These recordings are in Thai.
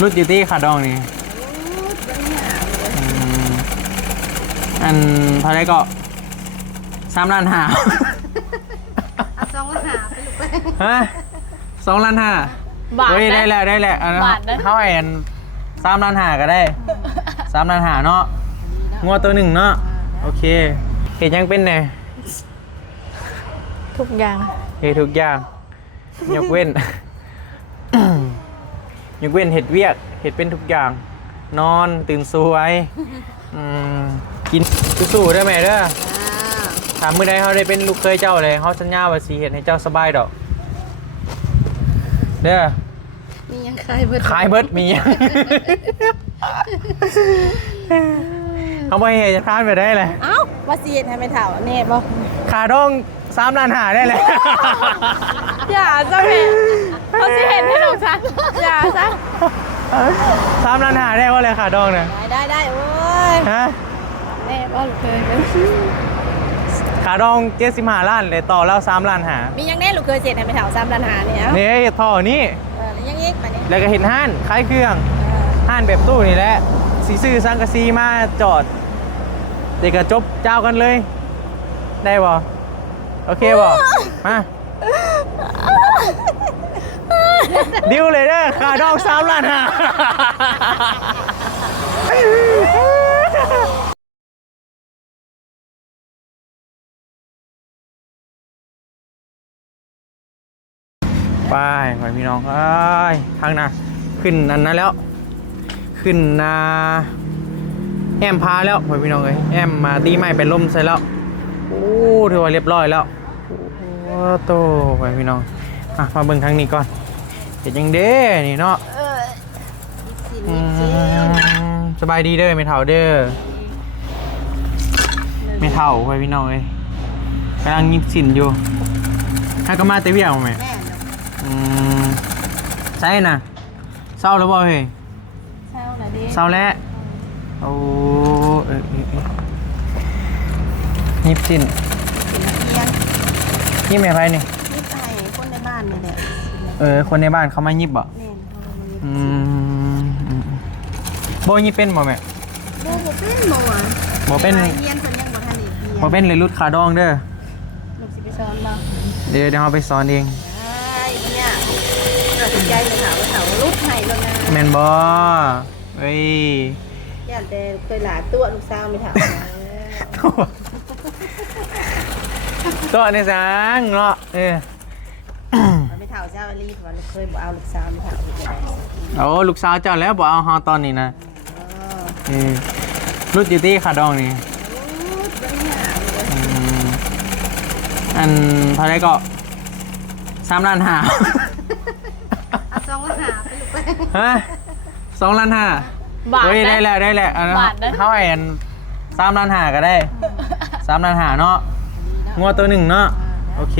รุดอยู่ที่ขาดองนี่อันเท่าไรก็3,500,0002,500,000ไปลูกไปฮะ2,500,000บาท เฮ้ยได้แล้วอันนั้น บาทนะ เท่าไหร่อัน3,500,000ก็ได้3,500,000เนาะงัวตัวหนึ่งเนาะโอเคเห็นยังเป็นไง ทุกอย่าง เห็นทุกอย่างยกเว้น ยกเว้นเห็ดเวียกเห็ดเป็นทุกอย่างนอนตื่นสวยกินสู้ๆได้ไหมเด้อถามมื้อใดเขาได้เป็นลูกเคยเจ้าเลยเขาสัญญาว่าสิเฮ็ดให้เจ้าสบายดอกเด้อ มียังขายเบิด ขายเบิดมียังเขาไม่เห็นจะทานไปได้เลย เอ้าว่าสิเฮ็ดให้ไม่เฒ่าแน่บ่ ขาดอง3,500,000ได้เลย อย่าซะแม่เขาสิเห็นให้น้องฉันอย่าซะ 3,500,000ได้ว่าเลยขาดองเนี่ย ได้โอ้ย ฮะ แน่บ่ลูกเคย ขาดอง75 ล้านเลยต่อแล้ว3,500,000 มียังแน่ลูกเคยเฮ็ดให้ไม่เฒ่า3,500,000นี่เอ้า นี่ท่อนี่ แล้วยังอีกบัดนี้ แล้วก็เห็นห้านคล้ายเครื่องห้านแบบตู้นี่แหละสีซื้อสังกะสีมาจอดเด็กก็จบเจ้ากันเลย ได้บ่โอเคบ่มาดิวเลยเด้อขาดอง3,500,000ไปขอพี่น้องเอ้ยทางน่ะขึ้นอันนั้นแล้วขึ้นแอมพาแล้วขอพี่น้องเอ้ยแอมมาตีไม้เป็นลมใส่แล้วโอ้ถือว่าเรียบร้อยแล้วโอ้โตขอพี่น้องมาเบิ่งทางนี้ก่อนเห็นยังเด้นี่เนาะสบายดีเด้อไม่เท่าเด้อไม่เท่าขอพี่น้องเอ้ยกำลังยิบสินอยู่ให้ก็มาเตะเวี่ยงไหมใช่น่ะเศร้าแล้วบ่เฮ้ย เศร้าแล้วดิ เศร้าแล้วโอ้ยิบสิน สินักเรียน ยิบแม่ไพ่นี่ นี่ไปคนในบ้านนี่แหละ คนในบ้านเขามายิบบ่ แม่น โบยิบเป็นบ่แม่ บ่เป็นบ่อ่ะ บ่เป็น เรียนเพิ่นยังบ่ทันได้เรียน บ่เป็นเลยรุดขาดองเด้อ ลูกสิไปสอนบ่ เดี๋ยวเราไปสอนเอง ใช่เนี่ยตัดสินใจเลยค่ะว่าเขาลูกให้แล้วนะ แม่นบ่เอ้ย ย่านแต่เคยหลาตัวลูกสาวไม่ถามนะ ตัวในสังเนาะไม่ถามเจ้าอลีว่าเคยบอกเอาลูกสาวไม่ถามไปจะได้ โอ้ลูกสาวเจ้าแล้วบ่เอาเฮาตอนนี้นะรุดอยู่ที่ขาดองนี่อันเท่าไรก็3,500,000 เอา2,500,000ไปลูกไป ฮะ2,500,000 บาท เฮ้ย นะ ได้แล้วอันนั้น บาทนะ เท่าไหร่อัน3,500,000ก็ได้3,500,000เนาะงัวตัวหนึ่งเนาะโอเค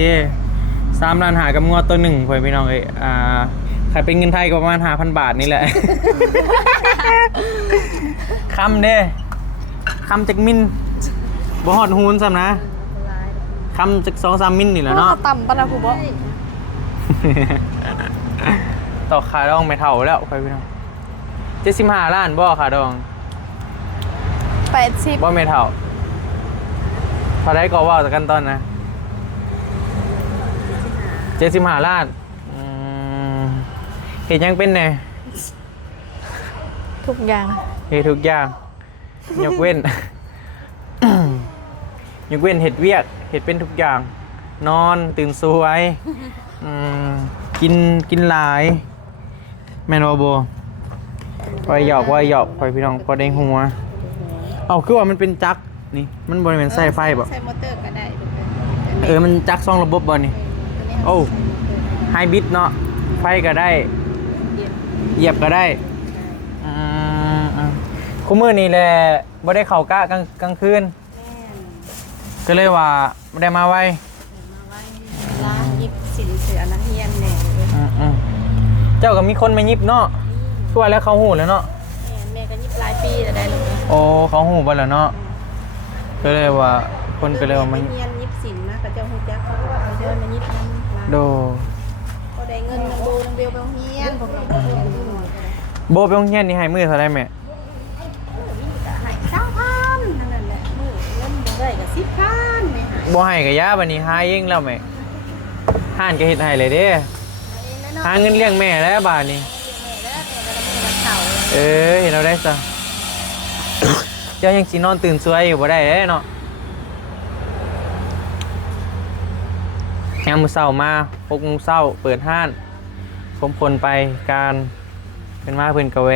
3,500,000กับงัวตัวหนึ่งพ่อพี่น้องเอ้ยใครเป็นเงินไทยก็ประมาณ 5,000 บาทนี่แหละ คำเด้คำจากมินบ่ฮอดฮูนซ้ำนะคำจาก2-3 มิลนี่แหละเนาะ ต่ำปะนะครูบอ ต่อขาดองไม่เท่าแล้วพ่อพี่น้อง75 ล้านบ่ขาดอง 80บ่ไม่เท่าพอได้ก็ว่าจากกันตอนนะ75 ล้านเห็นยังเป็นไง ทุกอย่าง เห็นทุกอย่างยกเว้น ยกเว้นเห็ดเวียกเห็ดเป็นทุกอย่างนอนตื่นสวยกินหลายแมนวาโบปล่อยหยอกปล่อยพี่น้องพอได้หัวเอาคือว่ามันเป็นจักรนี่มันบริเวณไส้ไฟบ่ ใส่มอเตอร์ก็ได้ มันจักร2 ระบบบ่นี่โอ้ไฮบริดเนาะไฟก็ได้เหยียบก็ได้คู่มือนี่แหละบ่ได้เข้ากะกลางคืนก็เลยว่าไม่ได้มาไว ร้านยิบสินเสือนักเรียนเนี่ย เจ้าก็มีคนมายิบเนาะทั่วแล้วเขาหูแล้วเนาะ แม่ก็ยิบหลายปีแล้วได้ลูก โอ้เขาหูไปแล้วเนาะก็เลยว่าคนก็เลยว่ามัน เรียนยิบสินนะก็เจ้าฮู้จักเขาเอาเดินมายิบนั่น โด ก็ได้เงินนำโบนำเบลไปโรงเรียนผมก็ โบไปโรงเรียนนี่ให้มื้อเท่าไรแม่ ให้9,000นั่นแหละมื้อเงินบ่ได้ก็10,000แม่ให้ บ่ให้ก็ยาบัดนี้หาเองแล้วแม่ห้านก็เฮ็ดให้เลยเด้หาเงินเลี้ยงแม่แล้วบาดนี้ เออเห็นเราได้ซะ เจ้ายังสินอนตื่นสวยอยู่บ่ได้เด้เนาะยามมื้อเช้ามา6 โมงเช้าเปิดห้านผมคนไปการเป็นมาเพิ่นกะแว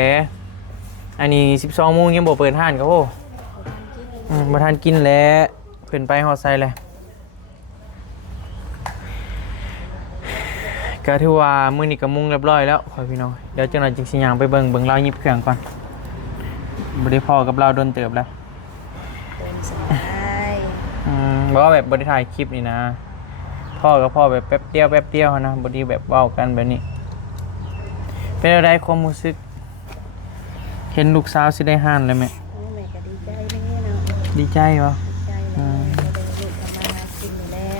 อันนี้12 โมงยังบ่เปิดห้านก็โอ้บ่ทันกินแล้วเพิ่นไปฮอดไสแล้วก็ถือว่ามื้อนี้ก็มุงเรียบร้อยแล้วพ่อพี่น้องเดี๋ยวจังหน่อยจึงสิย่างไปเบิ่งเราหยิบเครื่องก่อนบ่ได้พอกับเราโดนเติบแล้ว เป็นสบาย บอกว่าแบบบ่ได้ถ่ายคลิปนี่นะพ่อกับพ่อแบบแป๊บเดียวนะบ่ได้แบบเว้ากันแบบนี้เป็นอะไรความรู้สึกเห็นลูกสาวสิได้ห้านเลยแม่ โอ้แม่ก็ดีใจแน่เนาะ ดีใจวะ ดีใจเลยบ่ได้อยู่กับมาหากินนี่แหละ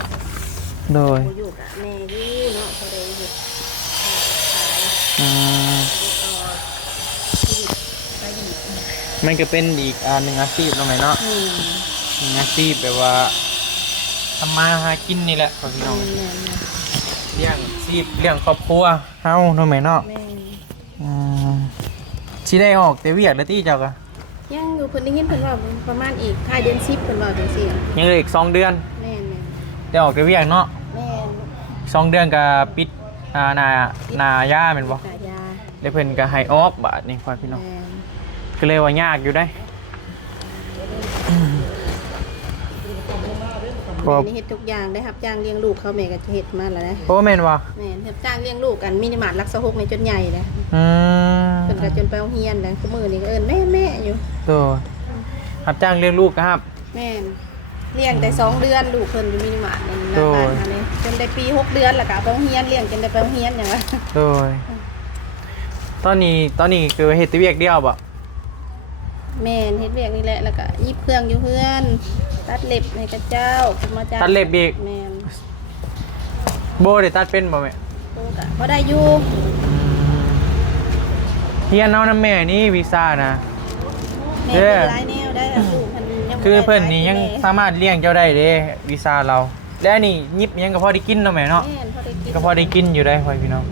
โดย บ่อยู่กับแม่อยู่เนาะบ่ได้อยู่ อืม ขายชีวิตไปอยู่ มันก็เป็นอีกอันหนึ่งอาชีพเนาะแม่เนาะหนึ่งอาชีพแบบว่าทำมาหากินนี่แหละพี่น้องเลี้ยงชีพเลี้ยงครอบครัวเฮาเนาะแม่เนาะ แม่ สิได้ออกแต่เวียกแล้วที่เจ้ากะ ยังอยู่เพิ่นได้ยินเพิ่นว่าประมาณอีกท้ายเดือน10เพิ่นว่าจังซี่ ยังเหลืออีก2 เดือน แม่น ได้ออกแต่เวียกเนาะ แม่น 2 เดือนก็ปิดนาย่าแม่นบ่ กายา แล้วเพิ่นก็ให้ออกบาดนี่พ่อพี่น้อง แม่น ก็เลยว่ายากอยู่ได้บ่ แม่นี่เฮ็ดทุกอย่างได้รับจ้างเลี้ยงลูกเขาแม่ก็เฮ็ดมาแล้วนะ โอ้แม่นบ่ แม่นรับจ้างเลี้ยงลูกกันมินิมาร์ทรักษา6ในจนใหญ่แล้ว อืม เพิ่นก็จนไปโรงเรียนแล้วคือมื้อนี้ก็เอิ้นแม่อยู่ โตรับจ้างเลี้ยงลูกครับ แม่นเลี้ยงได้2 เดือนลูกเพิ่นอยู่มินิมาร์ทในห โด น้าย บ้านมานี่จนได้ปี6 เดือนแล้วก็เอาไปโรงเรียนเลี้ยงจนได้ไปโรงเรียนหยังวะ โดยตอนนี้คือเฮ็ดแต่เวียกเดียวบ่ แม่นเฮ็ดเวียกนี่แหละแล้วก็หยิบเครื่องอยู่เพื่อนตัดเล็บให้กับเจ้าขึ้นมาจ้า ตัดเล็บอีก แม่น โบได้ตัดเป็นบ่แม่ โตก็บ่ได้อยู่ เฮียนเอานำแม่นี่วีซ่านะ แม่ เด้ เป็ อ นหลายแนวได้อะลูกมันยังบ่ คือ ได้ เพิ่นนี่ยัง หลา สามารถเลี้ยงเจ้าได้เด้วีซ่าเรา และอันนี่ยิบยังก็พอได้กินเนาะแม่เนาะ แม่นพอได้กิน ก็พอได้กินอยู่ได้พ่อพี่น้อง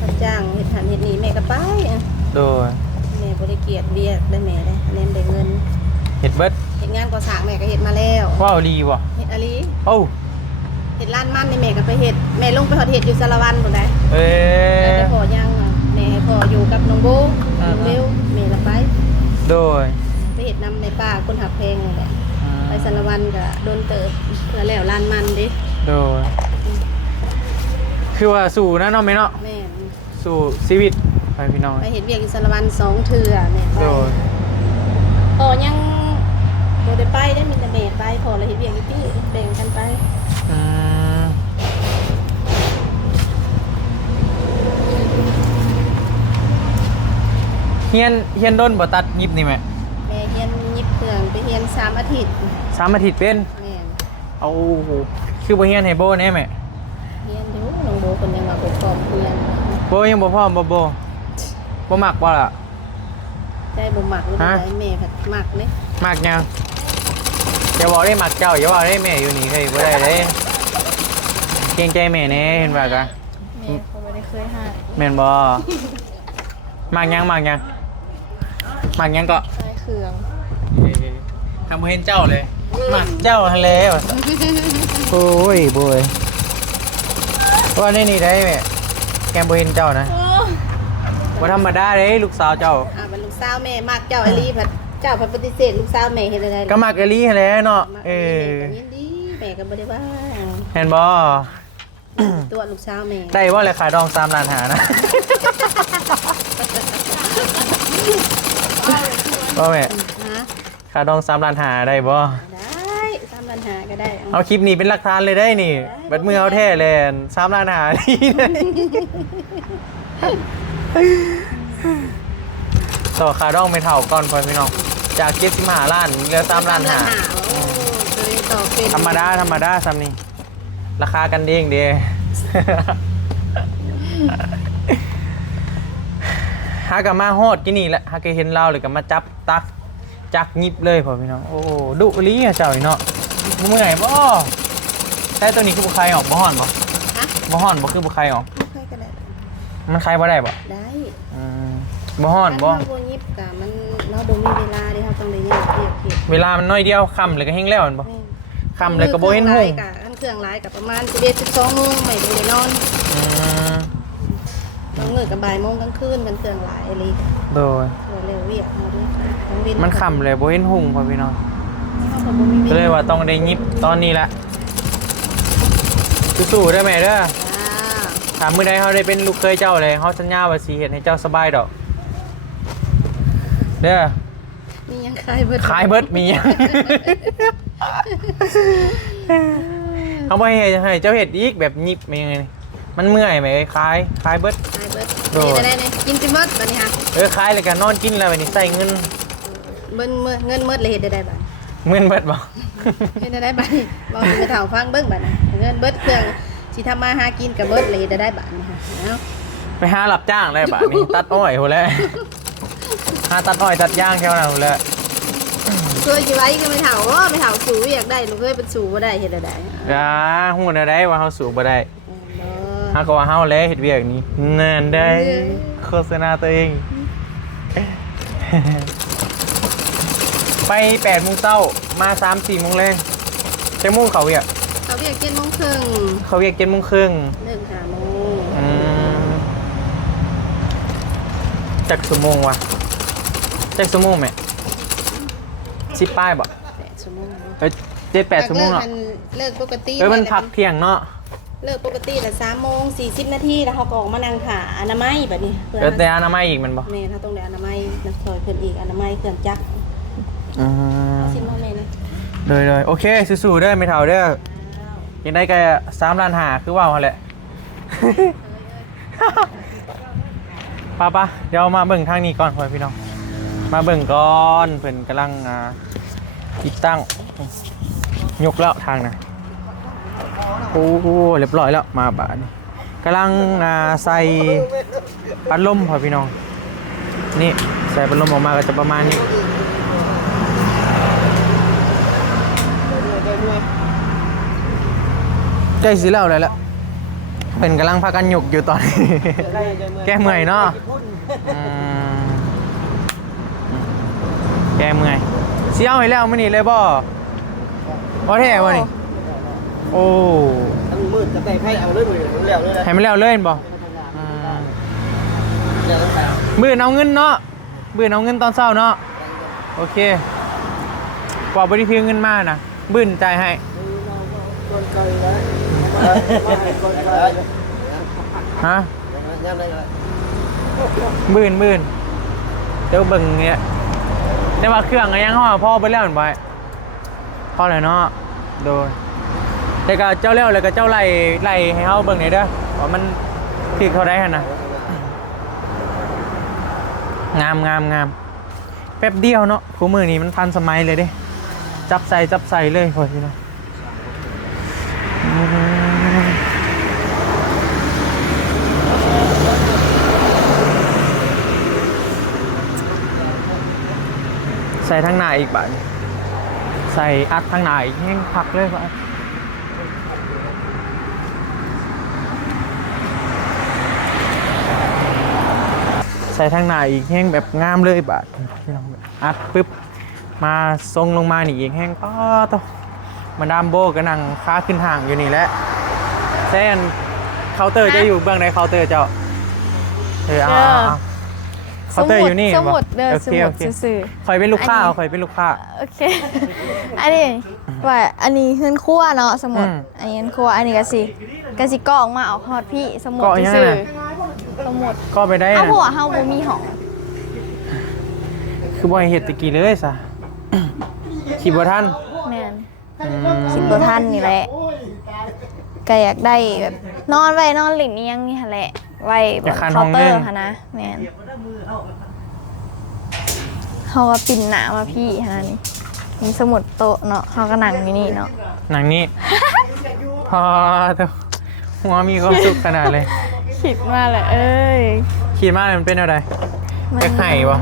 รับจ้างเฮ็ดหันเฮ็ดนี่แม่ก็ไปอะ โดย แม่บ่ได้เกลียดเวียกได้แม่ได้เน้นได้เงิน เฮ็ดเบิด เฮ็ดงานก่อสร้างแม่ก็เฮ็ดมาแล้ว ว้าวดีบ่ เฮ็ดอะลี โอ้ เฮ็ดร้านมันนี่แม่ก็ไปเฮ็ดแม่ลงไปฮอดเฮ็ดอยู่สารวันพุ่นได้ เอ้ แต่พ่อยังอะแม่ให้พ่ออยู่กับน้องโบน้องเบลแม่ละไป โดย ไปเฮ็ดนำในป่าคนหักเพลงนี่แหละไปสารวันก็โดนเติบเพื่อแล้วร้านมันดิ โดยคือว่าสู่นะเนาะแม่เนาะ แม่น สู่ชีวิตไปพี่น้อง ไปเฮ็ดเวียกอยู่สารวัน2 เทื่อแม่ไป โดย พ่อยังบ่ได้ไปได้มีแต่แม่ไปพ่อเลยเฮ็ดเวียกอยู่ที่แบ่งกันไป อืมเฮียนโดนบ่ตัดยิบนี่แม่ แม่เฮียนยิบเครื่องไปเฮียน3 อาทิตย์ 3 อาทิตย์เป็น แม่น เอาคือบ่เฮียนให้โบแน่แม่ เฮียนอยู่น้องโบเพิ่นยังว่าบ่พร้อมเฮียน โบยังบ่พร้อมบ่มักบ่ล่ะ ได้บ่มักหรือ ฮะ ได้แม่ผัดมักเด้ มักยังอย่าบอกได้มักเจ้าอย่าบอกได้แม่อยู่นี่เฮ้ยบ่ได้เลยเกรงใจแม่แน่เห็นว่ากะ แม่เขาไม่ได้เคยให้ แม่นบ่มักยังมักยังมักยังก็ ใช้เครื่อง ทำบ่เห็นเจ้าเลยมักเจ้าหั่นแหล้ว โอ้ยโบยว่าในนี่ได้แม่แกมบ่เห็นเจ้านะบ่ธรรมดาเด้ลูกสาวเจ้า บัดลูกสาวแม่มักเจ้าอลีผัดเจ้าผัดปฏิเสธลูกสาวแม่เฮ็ดอะไร ก็มักกะลีหั่นแหล้วเนาะ มัก เอ แม่ อ ก็ยินดีแม่ก็บ่ได้ว่า เห็นบ่ ตัวลูกสาวแม่ ได้บ่เลยขายดอง3ล้านหานะบ่แม่ ฮะ ขายดอง3ล้านหาได้บ่ ได้3ล้านหาก็ได้ เอาคลิปนี้เป็นหลักฐานเลยได้นี่บัดมือเอาแท้เลย3ล้านหานี่ต่อขาดองไม่เท่าก่อนพ่อพี่น้องจาก75ล้านเหลือ3ล้านหา โอ้ตัวเองตอบเป็น ธรรมดาซ้ำนี่ราคากันเด้งเด้ หากับมาฮอดกินนี่แหละหาก็เห็นเราเลยก็มาจับตักจักยิบเลยพ่อพี่น้องโอ้ดุลีอะเจ้านี่เนาะเมื่อยบ่แต่ตัวนี้คือบ่ใครออกบ่ฮ้อนบ่ ฮะ บ่ฮ้อนบ่คือบ่ใครออก ไม่ค่อยก็ได้ มันใครบ่ได้บ่ ได้ อืมบ่ฮ้อนบ่ ถ้าบ่ยิบกะมันเราบ่มีเวลาเด้เฮาต้องได้ยิบเรียกเก็บ เวลามันน้อยเดียวค่ำเลยก็แห้งแล้วแม่นบ่ค่ำเลยก็บ่เห็นหุ่ง เครื่องหลายกะประมาณ11-12 โมงไม่ได้นอน อืม ต้องเลิกกับบ่ายโมงกลางคืนกันเครื่องหลายอะไร โดย เร็วเวียกเฮาด้วยต้องเว้น มันค่ำเลยบ่เห็นหุ่งพ่อพี่น้อง เฮาก็บ่มี ก็เลยว่าต้องได้ยิบตอนนี้ละสู้ๆเด้อแม่เด้อ จ้า ถามมื้อใดเฮาได้เป็นลูกเคยเจ้าเลยเฮาสัญญาว่าสิเฮ็ดให้เจ้าสบายดอกเด้อ มียังขายเบิด ขายเบิดมีหยังเขาบ่ให้เจ้าเฮ็ดอีกแบบยิบมันยังไงนี่มันเมื่อยไหมขายเบิด ขายเบิด โดด นี่ก็ได้นี่กินสิเบิดบัดนี้ฮะ ขายแล้วก็นอนกินแล้วบัดนี้ใส่เงิน เงินเบิดเลยเฮ็ดได้บัด เงินเบิดบ่ เฮ็ดได้บัดนี้บ่สิไปเฒ่าฟังเบิ่งบัดนี้เงินเบิดเครื่องสิทำมาหากินกับเบิดเลยเฮ็ดได้บัดนี้ฮะเอ้า ไปหารับจ้างเลยบัดนี้ ตัดอ้อยโหแล้วหาตัดอ้อยตัดย่างแค่นั้นโหแล้ว เคยสิไว้ก็ไม่เฒ่าว่าไม่เฒ่าสู่อยากได้ลูกเคยเป็นสู่บ่ได้เฮ็ดได้ ฮู้แนวใดว่าเฮาสู้บ่ได้ บ่ เฮาก็ว่าเฮาแหละเฮ็ดเวียกนี้นั่นได้โฆษณาตัวเอง ไป8 โมงเช้ามา 3-4 โมงแรงจังโมงเขาเวียก เขาเรียก7:30น เขาเวียก7 โมงครึ่ง เลิก5โมง จักชั่วโมงวะจักชั่วโมงแม่10ป้ายบ่ 8 ชั่วโมง 7-8 ชั่วโมงเนาะ เลิกปกติ มันพักเที่ยงเนาะ เลิกปกติละ3:40 นาทีแล้วเขาก็ออกมานั่งหาอนามัยบัดนี้เพื่อ แต่อนามัยอีกมันบ่ แม่ถ้าต้องได้อนามัยนักซอยเพิ่นอีกอนามัยเครื่องจักรสิมาแม่นะ เลยโอเคสู้ๆเด้อไม่เท่าเด้อยังได้ก็3 ล้านหาคือว่าวหั่นแหละ ป่ะเดี๋ยวมาเบิ่งทางนี้ก่อนพ่อพี่น้องมาเบิ่งก่อนเพิ่นกำลังติดตั้งยกแล้วทางนะโอ้โหเรียบร้อยแล้วมาบาดนี้กำลังใส่พัดลมพ่อพี่น้องนี่ใส่พัดลมออกมาก็จะประมาณนี้ใกล้สิแล้วเลยละเพิ่นกำลังพากันยกอยู่ตอนนี้ แก้เมื่อยเนาะแก้เมื่อยเสียวให้แล้วมื้อนี้เลยบ่แท้บ่นี่โอ้ ทั้งมืดจะแต่ให้เอาเลยแล้วเลยนะ ให้มันแล้วเลยบ่มื้อเอาเงินเนาะมื้อเอาเงินตอนเช้าเนาะโอเคกว่าบ่ได้ถือเงินมานะบื้นจ่ายให้ ก่อนไกลนะก่อนไกล ฮะ ย่ำได้เลย มื่นเดี๋ยวเบิ่งเงี้ยแต่ว่าเครื่องก็ยังห่อพ่อไปแล้วเหมือนไปพ่อเลยเนาะโดยแต่ก็เจ้าเลี้ยวเลยก็เจ้าไล่ให้เขาเบิ่งหน่อยเด้อว่ามันคือเขาได้ขนาดงามแป๊บเดียวเนาะคู่มือนี้มันทันสมัยเลยเด้จับใส่เลยพอทีเนาะใส่ทั้งหน้าอีกบาทใส่อัดทั้งหน้าอีกแห้งพักเลยบาทใส่ทั้งหน้าอีกแห้งแบบงามเลยบาทพี่น้องอัดปึ๊บมาทรงลงมานี่อีกแห้งป้าต่อมาดามโบก็นั่งค้าขึ้นห่างอยู่นี่แหละเส้นเคาน์เตอร์จะอยู่เบื้องในเคาน์เตอร์เจ้าเคาน์เตอร์อยู่นี่ สมุดเด้อ โอ ส เค มุ โอ ด เค ซื่อ คอยเป็นลูกค้าคอยเป็นลูกค้า โอเค อันนี้ว่าอันนี้เฮือนครัวเนาะสมุด อันนี้เฮือนครัวอันนี้ก็สิกรอกมาเอาฮอดพี่สมุดซื่อสมุด ก็ไปได้ เอา นะ หัวเฮาบ่มีห้อง คือบ่ให้เฮ็ดตะกี้เลยซะ คิดบ่ทัน แม่นคิดบ่ทันนี่แหละก็อยากได้แบบนอนไว้นอนหลินนี่ยังนี่หั่นแหละไว้แบบเคาน์เตอร์หั่นนะแม่นเฮาก็ปิ่นหน้ามาพี่หั่นนี่มีสมุดโต๊ะเนาะเฮาก็นั่งอยู่นี่เนาะ หนังนี้ พอเถอะหัวมีความสุขขนาดเลย คิดมาเลยเอ้ย คิดมากเลยมันเป็นอะไร จะไห้บ่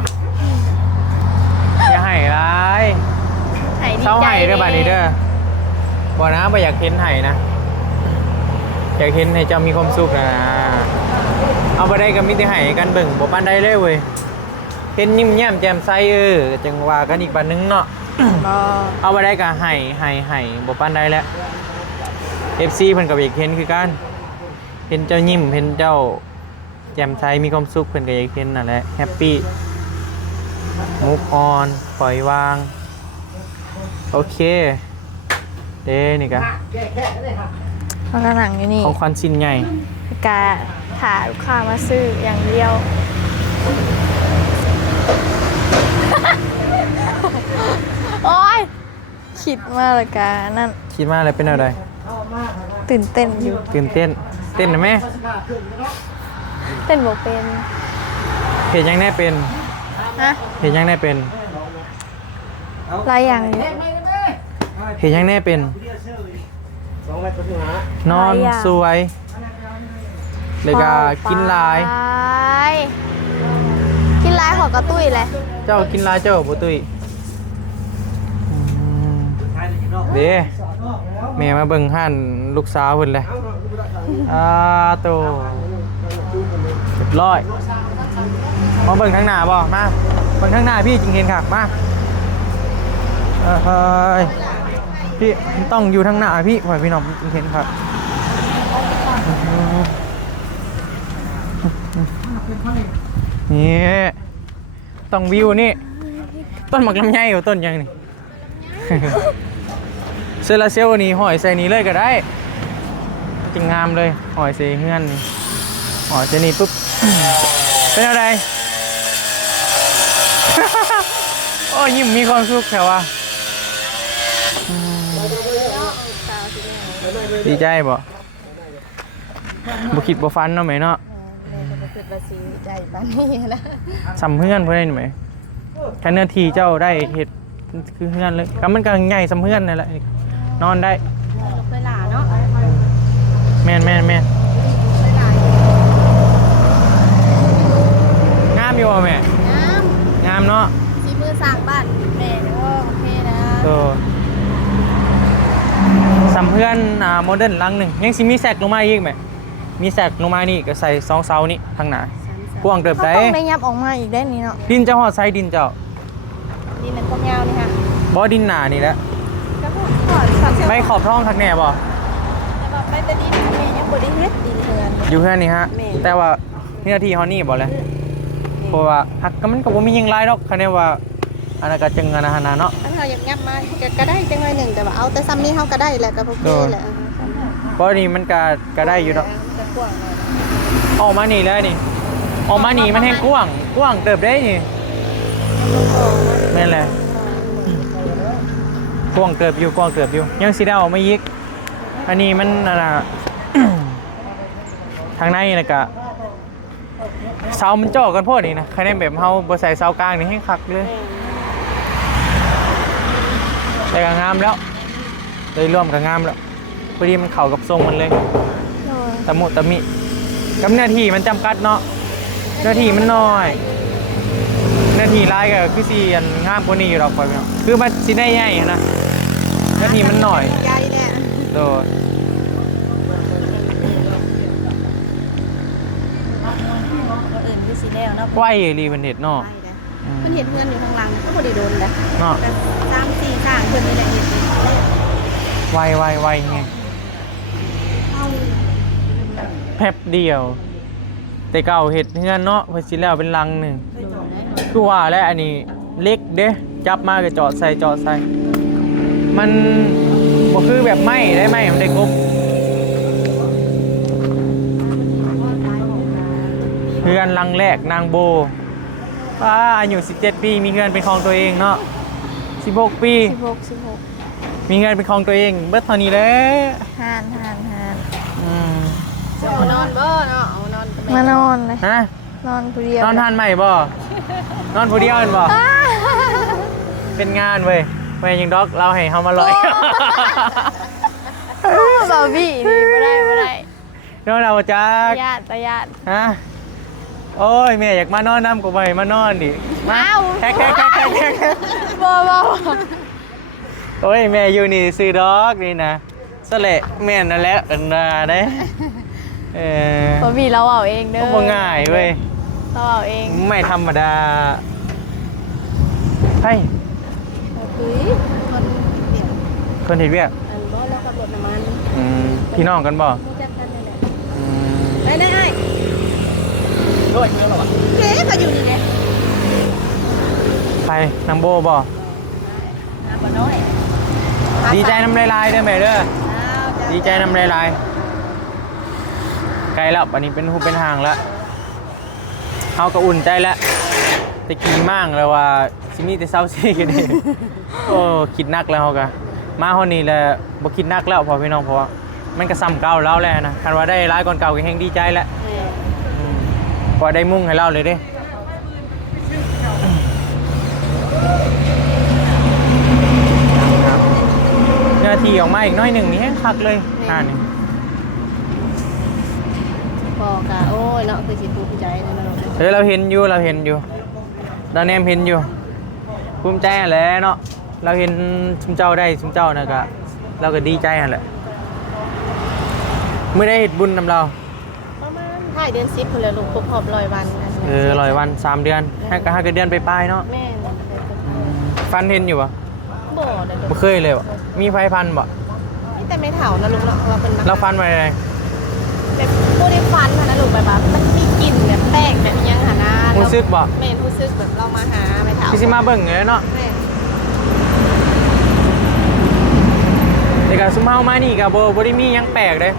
อย่าไห้ร้าย ไห้ดี เศร้า ใจ ไห้เด้อบัดนี้เด้อบ่นะบ่อยากเห็นไห้นะอยากเห็นให้เจ้ามีความสุขนะเอาไปได้ก็มีแต่ไห้กันเบิ่งบ่ปานใดเลยเว้ยเห็นยิ้มแย้มแจ่มใสจังว่ากันอีกบัดนึงเนาะ บ่ เอาไปได้ก็ไห้บ่ปานใดแล้ว FC เพิ่นก็อยากเห็นคือกันเห็นเจ้ายิ้มเห็นเจ้าแจ่มใสมีความสุขเพิ่นก็อยากเห็นนั่นแหละแฮปปี้มูฟออนปล่อยวางโอเคเด้นี่ก็ มันก็หนังอยู่นี่ ของขวัญชิ้นใหญ่ กาถ่าลูกค้ามาซื้ออย่างเดียว โอ๊ยคิดมากเลยกานั่น คิดว่าอะไรเป็นอะไร ตื่นเต้นอยู่ ตื่นเต้นเต้นนะแม่ เต้นบอกเป็น เห็นยังแน่เป็น ฮะ เห็นยังแน่เป็น หลายอย่างอยู่ เห็นยังแน่เป็น นอนสวยเลยก็กินหลาย กินลายของกระตุ้ยเลย เจ้ากินหลายเจ้าบ่ตุ้ยเด้แม่มาเบิ่งห่านลูกสาวเพิ่นเลยโตเรียบร้อยมาเบิ่งข้างหน้าบ่มาเบิ่งข้างหน้าพี่จึงเห็นค่ะมาเฮ้ยพี่มันต้องอยู่ทางหน้าพี่ปล่อยพี่น้องจึงเห็นครับนี่ต้องวิวนี่ต้นหมากลำไยกับต้นยังนี่ เซลาเซลล์นี่หอยใส่นี้เลยก็ได้จริงงามเลยหอยใส่เฮือนนี่หอยใส่นี่ปุ๊บ เป็นอะไร โอ้ยิ้มมีความสุขแถวว่าดีใจบ่บ่คิดบ่ฟันเนาะไหมเนาะสำเพื่อนเพื่อนไหมแค่เนื้อทีเจ้าได้เห็ดคือเพื่อนเลยก็มันก็ใหญ่สำเพื่อนนั่นแหละนอนได้ เวลาเนาะ แม่นงามอยู่บ่แม่ น้ งามเนาะ ำที่มือสร้างบ้านแม่เนี่ยโอเคนะ ตัวสำเพื่อนโมเดิร์นลังหนึ่งยังสิมีแซกลงมาอีกไหมมีแซกลงมานี่ก็ใส่2เสานี่ทางหน้ากว้างเติบ เขา ได้ ต้องได้ยับออกมาอีกได้นี่เนาะ ดินเจ้าหอดไซดินเจ้า นี่มันความยาวนี่ค่ะ บ่ดินหนานี่แหละ ก็พูดก่อนสับเซลล์ ไม่ขอบท้องทักแหน่บ่ แต่ว่าไปแต่ดินแม่ยังบ่ได้เฮ็ดดินเถื่อน อยู่เพื่อนนี่ฮะ แม่ แต่ว่านี่นาทีเขานี่บ่เลยเพราะว่าหักก็มันก็บ่มีหยังหลายดอกคะแนนว่าอันนั้นก็จึงอันนั้นนะเนาะ ถ้าเราอยากงับมาก็ได้จังหน่อยหนึ่งแต่ว่าเอาแต่ซ้ำนี้เฮาก็ได้แหละก็โอเคแหละ เพราะนี่มันก็ได้อยู่เนาะ จะกว้างหน่อย ออกมานี่เลยนี่ออกมานี่มันแห้งกว้างเติบได้นี่แม่นแหละกว้างเติบอยู่ยังสิได้ออกมาอีกอันนี้มันนั่นน่ะ ทางในน่ะก็เสามันจ่อกันโพดนี่นะคะแนนแบบเฮาบ่ใส่เสากลางนี่แห้งคักเลยแต่ก็งามแล้วโดยรวมก็งามแล้วพอดีมันเข้ากับทรงมันเลย ตะมุตะมิกับหน้าที่มันจำกัดเนาะหน้าที่มันน้อยหน้าที่ร้ายก็คือสีอันงามกว่านี้อยู่หรอกคอยเนาะคือมันสิได้ใหญ่นะหน้าที่มันน้อย ใหญ่เนี่ย โดย อื่นคือสีแนวเนาะ ไหวรีเวนเน็ตเนาะ มันเห็นเงินอยู่ข้างหลังก็บ่ได้โดนเลย เนาะ แต่3-4สร้างเพิ่นนี่แหละเฮ็ดนี่ ไวไง เอา แป๊บเดียว แต่เก่าเห็ดเฮือนเนาะเพิ่นสิแล้วเป็นลังหนึงคือว่าแล้วอันนี้เล็กเด้จับมาก็จอดใส่มันบ่คือแบบไม้ได้ไม้มันได้กบเฮือนลังแรกนางโบป้าอายุ17 ปีมีเฮือนเป็นของตัวเองเนาะ16 ปี 16 มีเงินเป็นของตัวเองเบิดเท่านี้แหล้ว ห่าน เอานอนบ่เนาะเอานอนก็แม่ มานอนเลย ฮะ นอนผู้เดียวน อนทานใหม่บ่นอนผู้เดียวเห็นบ่ อ้า เป็นงานเว้ยแม่ยังด็อกเราให้เฮามาลอย บาร์บี้นี่ไม่ได้ นอนเอาจัก ตะญาติ ฮะโ โอ้ยแม่อยากมานอนน้ำก็ไปมานอนดิมา อ้าว แค่บ่บ่ โอ้ยแม่อยู่นี่ซื้อดอกนี่นะสละแม่นั่นแหละอันนาเด้บ่มีเราเอาเองเด้อ ก็บ่ง่ายเว้ย เราเอาเอง ไม่ธรรมดาเฮ้ย คือคนเดียว คนเห็นเวียก อันบ่แล้วกับรถน้ำมัน พี่น้องกันบ่ รู้จักกันนี่แหละ อืม ได้ไอ้ ด้วยเยอะหรอวะ เจ๊ก็อยู่นี่แหละ ไปนังโบบ่ น้ำบ่น้อย ดีใจน้ำลายๆเด้อแม่เด้อดีใจน้ำลายๆไกลแล้วอันนี้เป็นหูเป็นห่างแล้วเฮาก็อุ่นใจแล้วแต่กี่มั่งแล้วว่าสิมีแต่เศร้าซีกันนี่ โอ้คิดนักแล้วเฮาก็มาเฮานี่แหละบ่คิดนักแล้วพอพี่น้องเพราะว่ามันก็ซ้ำเก่าแล้วแหละนะคันว่าได้ร้ายก่อนเก่าก็แฮงดีใจแล้วพอได้มุ่งให้เราเลยเด้เนื้อที่ออกมาอีกน้อยหนึ่งนี่แห้งคักเลยนี่ บอกกะโอ้ยเนาะคือสิภูมิใจนะเนาะ เราเห็นอยู่เราแนมเห็นอยู่ภูมิใจแหละเนาะเราเห็นชุมเจ้าได้ชุมเจ้านะก็เราก็ดีใจแหละไม่ได้เห็ดบุญนำเรา ประมาณท้ายเดือน10พุ่นแหละลูกครบรอบ100 วัน 100 วัน3 เดือนให้ก็เดือนไปปลายเนาะ แม่น ฟันเห็นอยู่ปะ บ่ได้ลู ไม่ ก เคยเลยปะมีไฟพันบ่ มีแต่ไม่เฒ่านะลูกเนาะว่าเป็น เราฟันมาอะไร แบบบ่ได้ฟันนะลูกแบบว่ามันมีกลิ่นแบบแป้งแบบยังหานะ รู้สึกบ่ แม่นรู้สึกแบบเรามาหาไม่เฒ่า พี่สิมาเบิ่งเลยเนาะ แม่น แต่การซุ่มเฮามานี่กับโบได้มีหยังแปลกเลย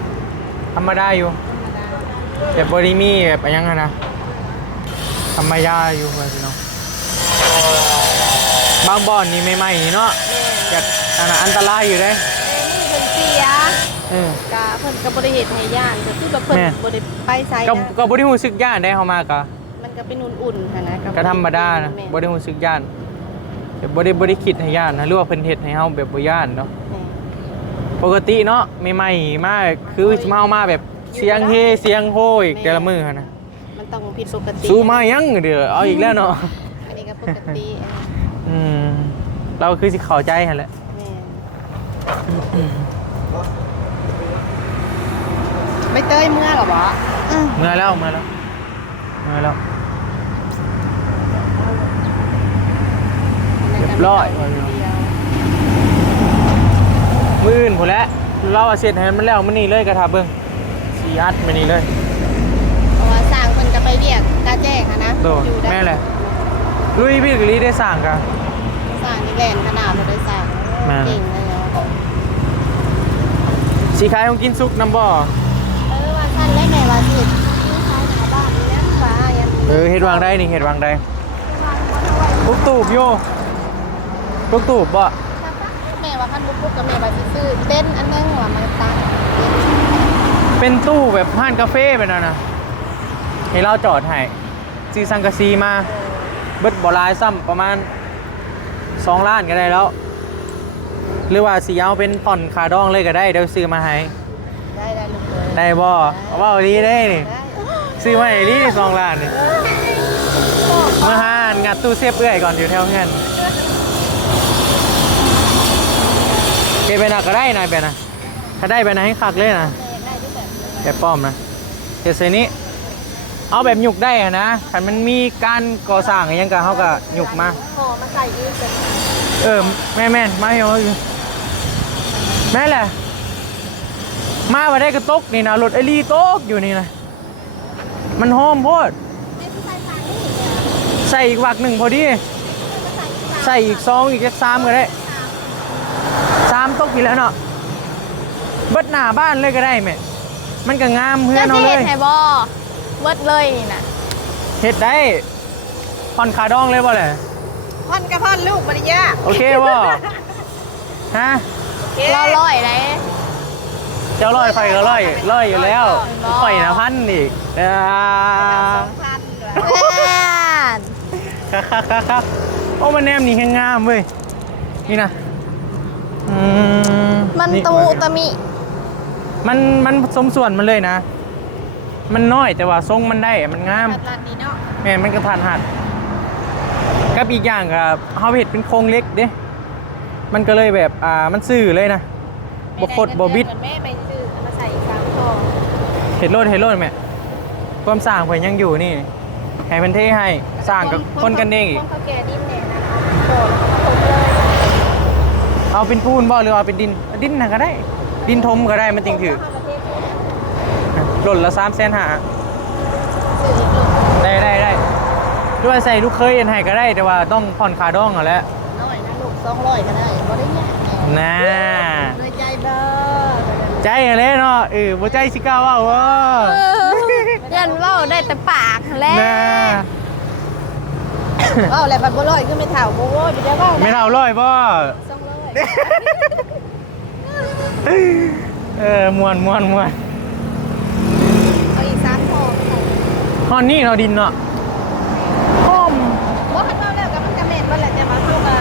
ธรรมดาอยู่แต่โบได้มีแบบหยังนะธรรมดาอยู่เพื่อนพี่น้องบางบ่อนนี่ใหม่ๆนี่เนาะจากอันตรายอยู่เลย เพิ่นเสีย เออก ะเพิ่นก็บ่ได้เฮ็ดให้ย่านก็คือแบบเพิ่น แม่ บ่ได้ไปไส ก็ นะ ก็บ่ได้รู้สึกย่านได้เฮามากะ มันก็เป็นอุ่นๆหั่นนะ ก็ธรรมดานะบ่ได้รู้สึกย่านแต่บ่ได้คิดให้ย่านนะหรือว่าเพิ่นเฮ็ดให้เฮาแบบบ่ย่านเนาะปกติเนาะใหม่ๆมาคือซุมเฮามาแบบเสียงเฮเสียงโฮอีกแต่ละมื้อหั่นนะ มันต้องผิดปกติ สู้มายังเด้อเอาอีกแล้วเนาะ อันนี้ก็ปกติ เราคือสิเข้าใจหั่นแหละ แม่ใบเตยเมื่อหรอบ่ เมื่อแล้วเรียบร้อยมื้ออื่นพุ่นแหละเราเสร็จให้มันแล้วมื้อนี้เลยก็ท่าเบิ่งสิอัดมื้อนี้เลย เพราะว่าสร้างเพิ่นก็ไปเรียกกาแจ้งนะ โดแม่แหละลุยพี่กะลีได้สั่งกัน สร้างนี่แล่นขนาดบ่ได้สร้าง แม่ เก่งเลยเนาะ สีขายของกินซุกน้ำบ่อ ว่าท่านได้ไงว่าสิซื้อขายหน้าบ้านนี่นะว่ายัน เฮ็ดวางได้นี่เฮ็ดวางได้ปุ๊กตูบโยปุ๊กตูบบ่ แม่ว่าคันบุกกับแม่ว่าสิซื้อเต้นอันนึงว่ามาตั้ง เป็นตู้แบบห้านกาแฟไปนั่นน่ะให้เราจอดให้ซื้อสังกะสีมาเบิดบ่หลายซ้ำประมาณ2 ล้านก็ได้แล้ว หรือว่าสิเอาเป็นผ่อนขาดองเลยก็ได้เดี๋ยวซื้อมาให้ ได้ลูกเลย ได้บ่ว้าวดีได้นี่ซื้อมาให้ดี2 ล้านนี่มาหางัดตู้เซฟเอื้อยก่อนอยู่แถวเงินเก็บไปหนักก็ได้นายไปนะถ้าได้ไปนะให้คักเลยนะแบบป้อมนะเดี๋ยวเซนี้เอาแบบหยุกได้อะนะถ้ามันมีการก่อสร้างอะไรยังกับเขาก็หยุกมา ขอมาใส่ยืดเป็น แม่มาเฮาแม่แหละมาว่าได้กระตกนี่นะรถไอรีตกอยู่นี่นะมันหอมโพดใส่อีกวักหนึ่งพอดีใส่อีก2อีก3ก็ได้3ตกอีกแล้วเนาะเบิดหน้าบ้านเลยก็ได้แม่มันก็งามเพื่อนเอาเล จะ ย เฮ็ดให้บ่เบิดเลยนี่น่ะ เฮ็ดได้ผ่อนขาดองเลยบ่เลย พ่อนกับพ่อนลูกปริญญา โอเคบ่ฮะ เราร้อยได้ เจ้าร้อยไฟก็ร้อยอยู่แล้วข่อยนะพันอีกครับ โอ้มันแนมนี่แห้งงามเว้ยนี่นะ มันตะมุตะมิ มันสมส่วนมันเลยนะ มันน้อยแต่ว่าทรงมันได้มันงาม ร้านนี้เนาะ แม่นมันกระทันหันกับอีกอย่างครับเฮาเฮ็ดเป็นโครงเล็กเด้มันก็เลยแบบมันซื่อเลยนะบ่คดบ่บิด แม่ไปซื้อมาใส่3ท่อ เฮ็ดโลดแม่ความสร้างเพิ่นยังอยู่นี่ให้เพิ่นเทให้สร้างกับคนกันเองอีก คนเขาแก่ดิ้นแน่นะโตแล้วก็เลย เอาเป็นปูนบ่หรือว่าเป็นดินน่ะก็ได้ ดินทมก็ได้มันจริงถือหล่นละ350,000 ซื้ออีกลูก ได้ด้วยใส่ลูกเคยอันให้ก็ได้แต่ว่าต้องผ่อนค่าดองเอาแหล้ว น้อยนะลูก200ก็ได้บ่ได้ยากแน่ น่า เลยใจเบ้อ ใจอะไรเนาะบ่ใจสิกล้าเว้าว่า ยันเว่าได้แต่ปากแล้ว น่า เว้าแล้วบัดบ่ร้อยคือไม่เฒ่าบ่โว้ยบ่ได้เว้า ไม่เท่าร้อยบ่ 200 ม่วน เอาอีก3ท่อ ฮอนนี่เนาะดินเนาะหอม บ่คันเว้าแล้วก็มันก็แม่นบ่แหละแต่ว่าเฮาก็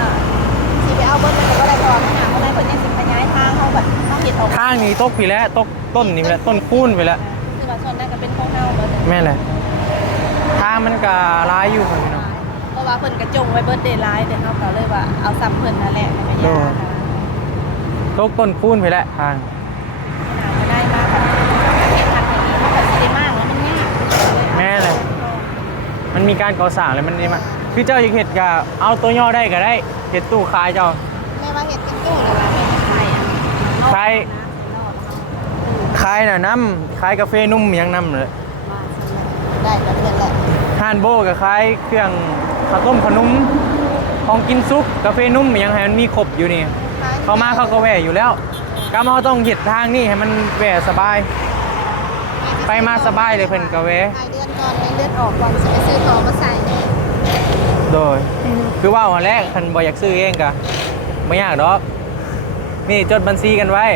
สิไปเอาเบิดมันก็บ่ได้พอเนาะหาบ่ได้เพิ่นยังสิขยายทางเฮาแบบเฮาเฮ็ดออก ข้างนี้ตกไปแล้วตกต้นนี่ไปแล้วต้นคูนไปแล้ว คือว่าส่วนนั้นก็เป็นของเฮาเบิด แม่นแหละทางมันก็ร้ายอยู่พี่น้อง เพราะว่าเพิ่นก็จงไว้เบิดเดย์ไลน์เด้เฮาก็เลยว่าเอาซ้ำเพิ่นนั่นแหละมันก็ยากนะ ตกต้นคูนไปแล้วทาง ก็ได้มากค่ะเฮ็ดทางนี้มันก็สิได้มากแล้วมันยาก แม่เลย มันมีการก่อสร้างเลยมันนี่มาคือเจ้าอยากเห็ดก็เอาตัวย่อได้ก็ได้เห็ดตู้ขายเจ้า แม่ว่าเฮ็ดเป็นตู้แล้วว่าแม่ขายอ่ะ ขายน่ะน้ำขายกาแฟนุ่มยังน้ำเลย ได้ก็เพิ่นแหละ ทานโบก็ขายเครื่องข้าวต้มขนมของกินซุปกาแฟนุ่มยังให้มันมีครบอยู่นี่เขามาเขาก็แหวอยู่แล้วก็มาเขาต้องเห็ดทางนี่ให้มันแหวสบาย ไปมาสบายเลยเพิ่นก็แหว ปลายเดือนก่อนในเดือนออกก่อนสิไปซื้อทองมาใส่ โดยคือว่าวันแรกคันบ่อยากซื้อเองก็ไม่ยากดอกนี่จดบัญชีกันไว้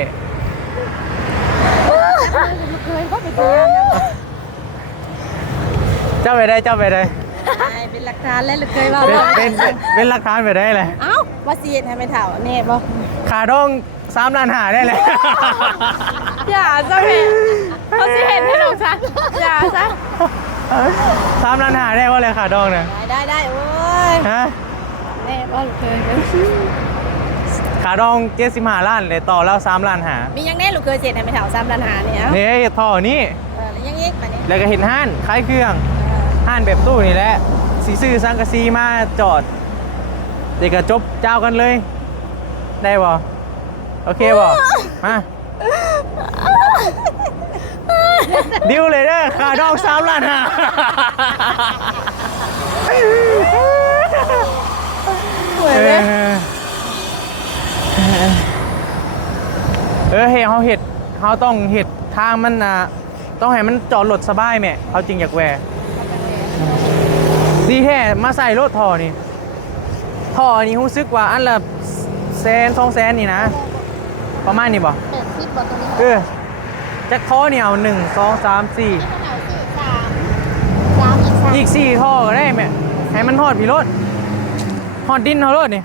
เคยบ่ไปทานแล้ว เจ้าไปได้เป็นหลักฐานแล้วเคยว่า เป็นหลักฐานไปได้เลย เอ้าว่าสิเฮ็ดให้แม่เฒ่าแน่บ่ ขาดอง3 ล้านหาได้เลย อย่าซะแม่เขาสิเห็นให้หนูซะอย่าซะ 3 ล้านหาได้ว่าเลยขาดองเนี่ย ได้โอ้ย ฮะ แน่บ่เคย ขาดอง75 ล้านเลยต่อแล้ว3 ล้านหา มียังแน่ลูกเคยเสร็จให้แม่เฒ่า3ล้านหาเนี่ย นี่ท่อนี้ แล้วยังอีกบัดนี้ แล้วก็เห็นห้านขายเครื่องห้านแบบตู้นี่แหละสีซื้อสังกะสีมาจอดเด็กก็จบเจ้ากันเลย ได้บ่โอเคบ่มาดิวเลยเด้อขาดอง3 ล้านหา เหมือนเลย เฮ้ยเขาต้องเห็ดทางมันต้องให้มันจอดรถสบายแม่เขาจริงอยากแหวดีแท้มาใส่รถท่อนี่นี่รู้สึกว่าอันละ100,000-200,000นี่นะประมาณนี้บ่ 80บ่ตัวนี้ จักท่อนี่เอา1 2 3 4 3 อีก4ท่อก็ได้แม่ให้มันทอดพี่รถทอดดินเท่ารถนี่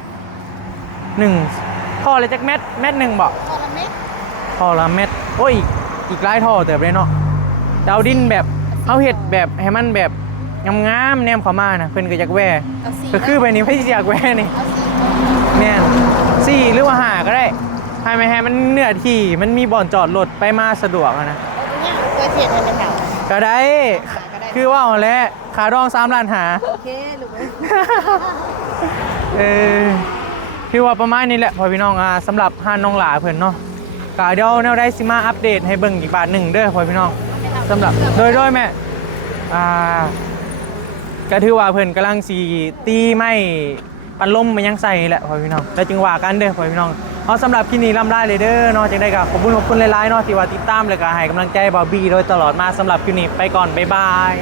1ท่อเลยจักเม็ดหนึ่งบ่ ตัวละเม็ด ท่อละเม็ดโอ้ยอีกหลายท่อเติบเลยเนาะจะเอาดินแบบเอาเห็ดแบบให้มันแบบงามๆแนมเข้ามานะเพิ่นก็อยากแหว เอา4 ก็คือไปนี่เพิ่นสิอยากแหวนี่ เอา4 แม่น4หรือว่า5ก็ได้ให้มันเนื้อที่มันมีบ่อนจอดรถไปมาสะดวกอะนะ เนี่ยเคยเสร็จให้แม่เฒ่า ก็ได้คือว่าเอาแหล้วขาดอง3 ล้านหา โอเคลูกเอ้ย คือว่าประมาณนี้แหละพอพี่น้องสำหรับห้านน้องหลาเพิ่นเนาะก็เดี๋ยวแนวได้สิมาอัปเดตให้เบิ่งอีกบาทหนึ่งเด้อพอพี่น้องสำหรับโดยแม่ก็ถือว่าเพิ่นกำลังสีตีไม้ปันลมมันยังใส่แหละพอพี่น้องแล้วจึงว่ากันเด้อพอพี่น้องเอาสำหรับคลิปนี้ลำลาเลยเด้อเนาะจังได้ก็ขอบคุณหลายๆเนาะที่ว่าติดตามแล้วก็ให้กำลังใจบอบบี้โดยตลอดมาสำหรับคลิปนี้ไปก่อนบ๊ายบาย